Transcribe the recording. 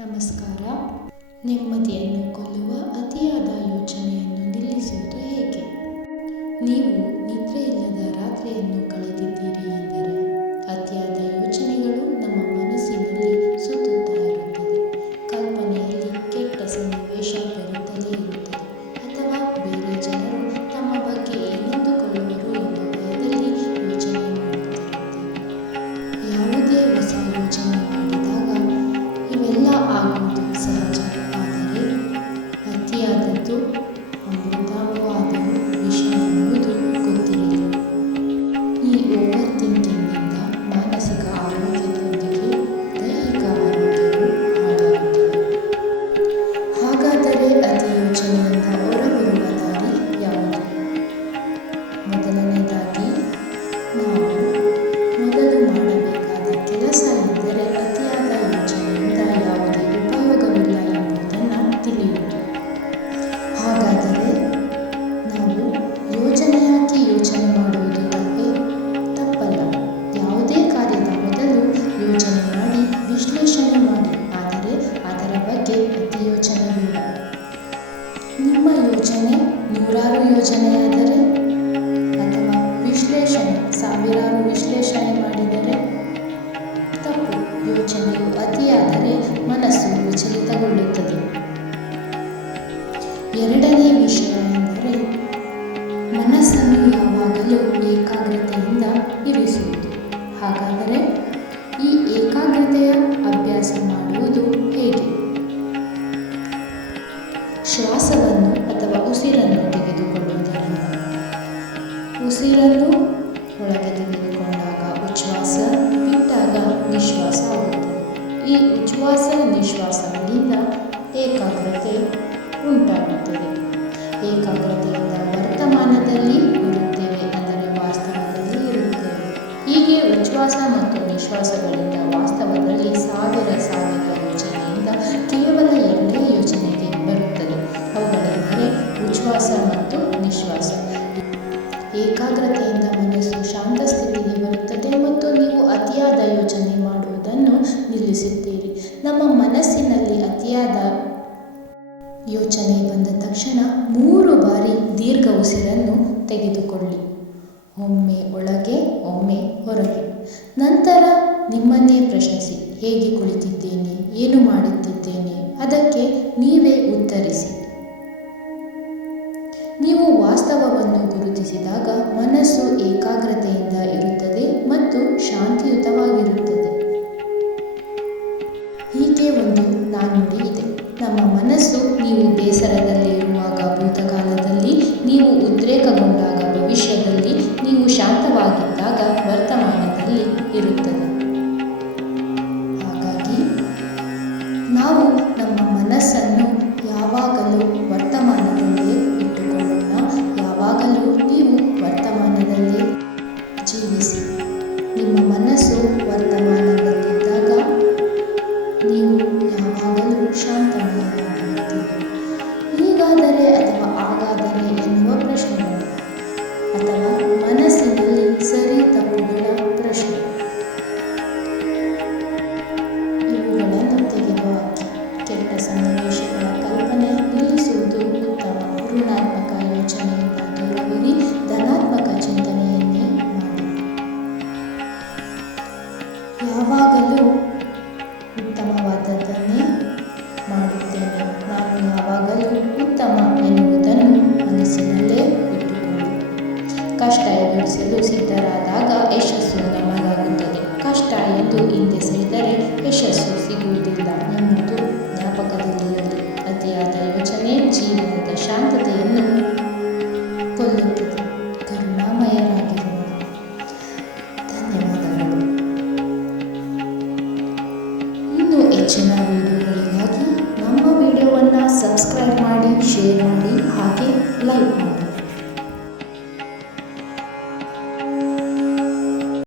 ನಮಸ್ಕಾರ. ನೆಮ್ಮದಿಯನ್ನು ಕೊಲ್ಲುವ ಅತಿಯಾದ ಯೋಚನೆಯನ್ನು ನಿಲ್ಲಿಸುವುದು ಹೇಗೆ? ನೀವು ನಿದ್ರೆಯಿಲ್ಲದ ರಾತ್ರಿಯನ್ನು ಕಳೆದಿದ್ದೀರಿ ಎಂದರೆ ಅತಿಯಾದ ಯೋಚನೆಗಳು ನಮ್ಮ ಮನಸ್ಸಿನಲ್ಲಿ ಸುತ್ತುತ್ತಾ ಇರುತ್ತದೆ. ಕಲ್ಪನೆಯಲ್ಲಿ ಕೆಟ್ಟ ಸನ್ನಿವೇಶ ಬರುತ್ತಲೇ ಇರುತ್ತದೆ, ಅಥವಾ ಬೇರೆ ಜನರು ತಮ್ಮ ಬಗ್ಗೆ ಏನೆಂದುಕೊಳ್ಳುವರು ಎಂಬ ಭಯದಲ್ಲಿ ಯೋಚನೆ ಮಾಡುತ್ತಿರುತ್ತೇವೆ. ಯಾವುದೇ ಹೊಸ ಯೋಚನೆ ಮಾಡಿದಾಗ ಇವೆಲ್ಲ ಆಗುವುದು ಸಹಜ. ಆದರೆ ಅತಿಯಾದದ್ದು ಅಮೃತವೂ ಆದರೂ ವಿಷ ಎಂಬುದು ಗೊತ್ತಿರಲಿ. ಈ ಓವರ್ ಥಿಂಕಿಂಗ್ನಿಂದ ಮಾನಸಿಕ ಆರೋಗ್ಯದೊಂದಿಗೆ ದೈಹಿಕ ಆರೋಗ್ಯವು ಹಾಳಾಗುತ್ತದೆ. ಹಾಗಾದರೆ ಅತಿ ಯೋಚನೆಯಿಂದ ಹೊರಬರುವ ದಾರಿ ಯಾವುದು? ಮೊದಲನೇದಾಗಿ ನಾವು ಮೊದಲು ಮಾಡಬೇಕಾದ ಕೆಲಸ ಎಂದರೆ ಅತಿಯಾದ ಯೋಚನೆಯಿಂದ ಯಾವುದೇ ಉಪಯೋಗವಿಲ್ಲ ಎಂಬುದನ್ನು ತಿಳಿಯುವುದು. ಹಾಗಾದರೆ ನಾವು ಯೋಚನೆ ಹಾಕಿ ಯೋಚನೆ ಮಾಡುವುದು ತಪ್ಪೇ? ತಪ್ಪಲ್ಲ. ಯಾವುದೇ ಕಾರ್ಯದ ಮೊದಲು ಯೋಚನೆ ಮಾಡಿ ವಿಶ್ಲೇಷಣೆ ಮಾಡಿ, ಆದರೆ ಅದರ ಬಗ್ಗೆ ಅತಿ ಯೋಚನೆ ಬೇಡ. ನಿಮ್ಮ ಯೋಚನೆ ನೂರಾರು ಯೋಚನೆಯಾದರೆ ಅಥವಾ ವಿಶ್ಲೇಷಣೆ ಸಾವಿರಾರು ವಿಶ್ಲೇಷಣೆ ಮಾಡಿದರೆ ತಪ್ಪು. ಯೋಚನೆಯು ಅತಿಯಾದರೆ ಮನಸ್ಸು ವಿಚಲಿತಗೊಳ್ಳುತ್ತದೆ. ಎರಡನೇ ವಿಷಯ ಎಂದರೆ ಮನಸ್ಸನ್ನು ಯಾವಾಗಲೂ ಏಕಾಗ್ರತೆಯಿಂದ ಇರಿಸುವುದು. ಹಾಗಾದರೆ ಈ ಏಕಾಗ್ರತೆಯ ಅಭ್ಯಾಸ ಮಾಡುವುದು ಹೇಗೆ? ಶ್ವಾಸವನ್ನು ಅಥವಾ ಉಸಿರನ್ನು ತೆಗೆದುಕೊಳ್ಳುವುದರಿಂದ. ಉಸಿರನ್ನು ಒಳಗೆ ತೆಗೆದುಕೊಂಡಾಗ ಉಚ್ಛ್ವಾಸ, ಬಿಟ್ಟಾಗ ನಿಶ್ವಾಸ ಆಗುತ್ತದೆ. ಈ ಉಚ್ಛ್ವಾಸ ನಿಶ್ವಾಸಗಳಿಂದ ಏಕಾಗ್ರತೆ ಉಂಟಾಗುತ್ತದೆ. ಏಕಾಗ್ರತೆಯಿಂದ ವರ್ತಮಾನದಲ್ಲಿ ಇರುತ್ತೇವೆ, ಅಂದರೆ ವಾಸ್ತವದಲ್ಲಿ ಇರುತ್ತೇವೆ. ಹೀಗೆ ಉಚ್ಛ್ವಾಸ ಮತ್ತು ನಿಶ್ವಾಸಗಳಿಂದ ವಾಸ್ತವದಲ್ಲಿ ಸಾವಿರ ಯೋಚನೆಯಿಂದ ಕೇವಲ ಎರಡೇ ಯೋಚನೆಗೆ ಬರುತ್ತದೆ. ಅವುಗಳೆಂದರೆ ಉಚ್ಛ್ವಾಸ ಮತ್ತು ನಿಶ್ವಾಸ. ಏಕಾಗ್ರತೆಯಿಂದ ಮನಸ್ಸು ಶಾಂತ ಸ್ಥಿತಿಗೆ ಬರುತ್ತದೆ ಮತ್ತು ನೀವು ಅತಿಯಾದ ಯೋಚನೆ ಮಾಡುವುದನ್ನು ನಿಲ್ಲಿಸುತ್ತೀರಿ. ನಮ್ಮ ಮನಸ್ಸಿನಲ್ಲಿ ಅತಿಯಾದ ಯೋಚನೆ ಬಂದ ತಕ್ಷಣ 3 ಬಾರಿ ದೀರ್ಘ ಉಸಿರನ್ನು ತೆಗೆದುಕೊಳ್ಳಿ. ಒಮ್ಮೆ ಒಳಗೆ, ಒಮ್ಮೆ ಹೊರಗೆ. ನಂತರ ನಿಮ್ಮನ್ನೇ ಪ್ರಶ್ನಿಸಿ, ಹೇಗೆ ಕುಳಿತಿದ್ದೇನೆ, ಏನು ಮಾಡುತ್ತಿದ್ದೇನೆ? ಅದಕ್ಕೆ ನೀವೇ ಉತ್ತರಿಸಿ. ನೀವು ವಾಸ್ತವವನ್ನು ಗುರುತಿಸಿದಾಗ ಮನಸ್ಸು ಏಕಾಗ್ರತೆಯಿಂದ ಇರುತ್ತದೆ ಮತ್ತು ಶಾಂತಿಯುತವಾಗಿರುತ್ತದೆ. ಹೀಗೆ ಒಂದು ನಾಣ್ಣುಡಿ ಇದೆ. ನಮ್ಮ ಮನಸ್ಸು ನೀವು ಬೇಸರದಲ್ಲಿರುವಾಗ ಭೂತಕಾಲದಲ್ಲಿ, ನೀವು ಉದ್ರೇಕಗೊಂಡಾಗ ಭವಿಷ್ಯದಲ್ಲಿ, ನೀವು ಶಾಂತವಾಗಿದ್ದಾಗ ವರ್ತಮಾನದಲ್ಲಿ ಇರುತ್ತದೆ. ಹಾಗಾಗಿ ನಾವು ನಮ್ಮ ಮನಸ್ಸನ್ನು ಯಾವಾಗಲೂ ವರ್ತಮಾನದಲ್ಲೇ ಇಟ್ಟುಕೊಳ್ಳೋಣ. ಯಾವಾಗಲೂ ನೀವು ವರ್ತಮಾನದಲ್ಲೇ ಜೀವಿಸಿ. ನಿಮ್ಮ ಮನಸ್ಸು ವರ್ತಮಾನದಲ್ಲಿದ್ದಾಗ ನೀವು ಯಾವಾಗಲೂ ಶಾಂತಮಯವಾಗಿರುತ್ತೀರಿ. ಹೀಗಾದರೆ ಅಥವಾ ಹಾಗಾದರೆ ಎನ್ನುವ ಪ್ರಶ್ನೆಗಳು, ಅಥವಾ ಮನಸ್ಸಿನಲ್ಲಿ ಸರಿ ತಪ್ಪುಗಳ ಪ್ರಶ್ನೆ, ಇವುಗಳನ್ನು ತೆಗೆದುಹಾಕಿ ಕೆಟ್ಟ ಸನ್ನಿವೇಶಗಳ ಕಲ್ಪನೆ ನಿಲ್ಲಿಸುವುದು ಉತ್ತಮ. ಋಣಾತ್ಮಕ ಯೋಚನೆಯಿಂದ ದೂರವಿರಿ, ಧನಾತ್ಮಕ ಚಿಂತನೆಯನ್ನೇ ಮಾಡಿ. ಯಾವಾಗಲೂ ಉತ್ತಮವಾದದ್ದನ್ನೇ ಮಾಡುತ್ತೇನೆ, ನಾನು ಯಾವಾಗಲೂ ಉತ್ತಮ ಎನ್ನುವುದನ್ನು ಮನಸ್ಸಿನಲ್ಲೇ ಇಟ್ಟುಕೊಳ್ಳಿ. ಕಷ್ಟ ಎದುರಿಸಲು ಸಿದ್ಧರಾದಾಗ ಯಶಸ್ಸು ನಮಗಾಗುತ್ತದೆ. ಕಷ್ಟ ಎಂದು ಹಿಂದೆ ಸರಿದರೆ ಯಶಸ್ಸು ಸಿಗುವುದಿಲ್ಲ ಎನ್ನುವುದು ಜ್ಞಾಪಕದಲ್ಲಿರಲಿ. ಅತಿಯಾದ ಯೋಚನೆ ಜೀವನದ ಶಾಂತತೆಯನ್ನು ಕೊಲ್ಲುತ್ತದೆ. ಕರುಣಾಮಯರಾಗಿರೋಣ. ಧನ್ಯವಾದಗಳು. ಇನ್ನೂ ಹೆಚ್ಚಿನ ವಿಡಿಯೋಗಳಿಗಾಗಿ ನಮ್ಮ ವಿಡಿಯೋವನ್ನು ಸಬ್ಸ್ಕ್ರೈಬ್ ಮಾಡಿ, ಶೇರ್ ಮಾಡಿ, ಹಾಗೆ ಲೈಕ್ ಮಾಡಿ.